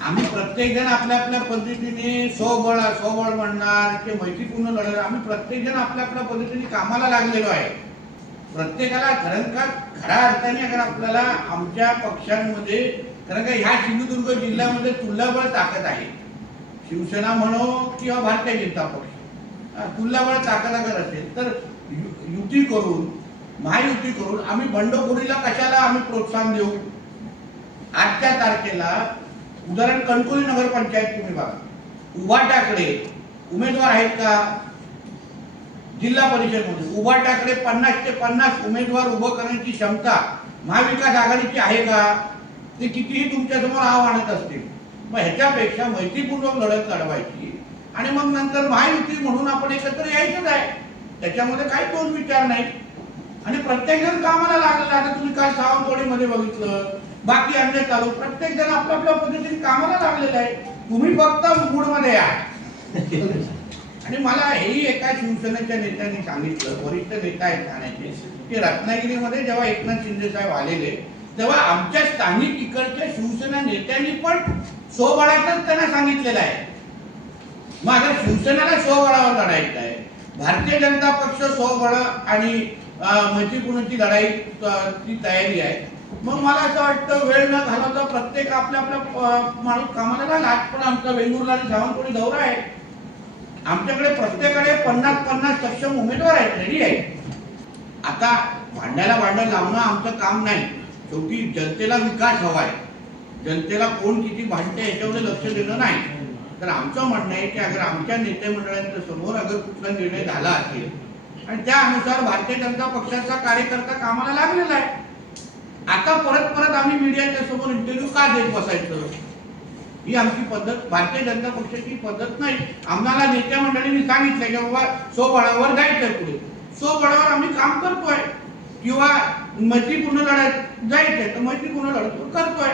आम्ही प्रत्येक जण आपल्या आपल्या पद्धतीने स्वबळ म्हणणार की मैत्रीपूर्ण लढणार, आम्ही प्रत्येक जण आपल्या आपल्या पद्धतीने कामाला लागलेलो आहे. प्रत्येकाला खऱ्या अर्थाने अगर आपल्याला आमच्या पक्षांमध्ये, कारण का ह्या सिंधुदुर्ग जिल्ह्यामध्ये तुल्यबळ ताकद आहे. शिवसेना म्हणो किंवा भारतीय जनता पक्ष, तुल्यबळ ताकद अगर असेल तर युती करून, महायुती करून आम्ही बंडखोरीला कशाला आम्ही प्रोत्साहन देऊ. आजच्या तारखेला उदाहरण कणकवली नगरपंचायत तुम्ही बघा, उभाटाकडे उमेदवार आहेत का? जिल्हा परिषदमध्ये उभाटाकडे 50 ते 50 उमेदवार उभं करण्याची क्षमता महाविकास आघाडीची आहे का? ते कितीही तुमच्यासमोर आव्हानात असतील. मग ह्याच्यापेक्षा मैत्रीपूर्वक लढत लढवायची आणि मग नंतर महायुती म्हणून आपण एकत्र यायचंच आहे. त्याच्यामध्ये काही दोन विचार नाही. आणि प्रत्येक जण कामाला लागला. आता तुम्ही काल सावंतवाडीमध्ये बघितलं, बाकी अन्य तालुक प्रत्येक जण आपल्या आपल्या पद्धतीने कामाला लागलेला आहे. तुम्ही फक्त मूडमध्ये या. आणि मला हेही एका शिवसेनेच्या नेत्यांनी सांगितलं, वरिष्ठ नेता आहेत ठाण्याचे, की रत्नागिरीमध्ये जेव्हा एकनाथ शिंदे साहेब आलेले तेव्हा आमच्या स्थानिक इकडच्या शिवसेना नेत्यांनी पण स्वबळाचंच त्यांना सांगितलेलं आहे. मग आता शिवसेनेला स्वबळावर लढायचं आहे, भारतीय जनता पक्ष स्वबळ आणि मैत्रीपूर्णची लढाई ची तयारी आहे. मग मला असं वाटतं वेळ न घालवता प्रत्येक आपल्या आपल्या माणूस कामाला लागला. पण आमचा वेंगुर्ला आणि सावंतवाडी दौरा आहे. आमच्याकडे प्रत्येकाकडे 50-50 सक्षम उमेदवार आहेत, रेडी आहेत. आता भांडण लावणं आमचं काम नाही. शेवटी जनतेला विकास हवाय. जनतेला कोण किती भांडते याच्यावर लक्ष देणं नाही. तर आमचं म्हणणं आहे की अगर आमच्या नेते मंडळांच्या समोर अगर कुठला निर्णय झाला असेल आणि त्या अनुसार भारतीय जनता पक्षाचा कार्यकर्ता कामाला लागलेला आहे. आता परत आम्ही मीडियाच्या समोर इंटरव्ह्यू का देत बसायचं? ही आमची पद्धत, भारतीय जनता पक्षाची पद्धत नाही. आम्हाला नेत्या मंडळींनी सांगितलं की बाबा स्वबळावर जायचंय, पुढे स्वबळावर आम्ही काम करतोय. किंवा मैत्रीपूर्ण लढत जायचंय तर मैत्रीपूर्ण लढत करतोय.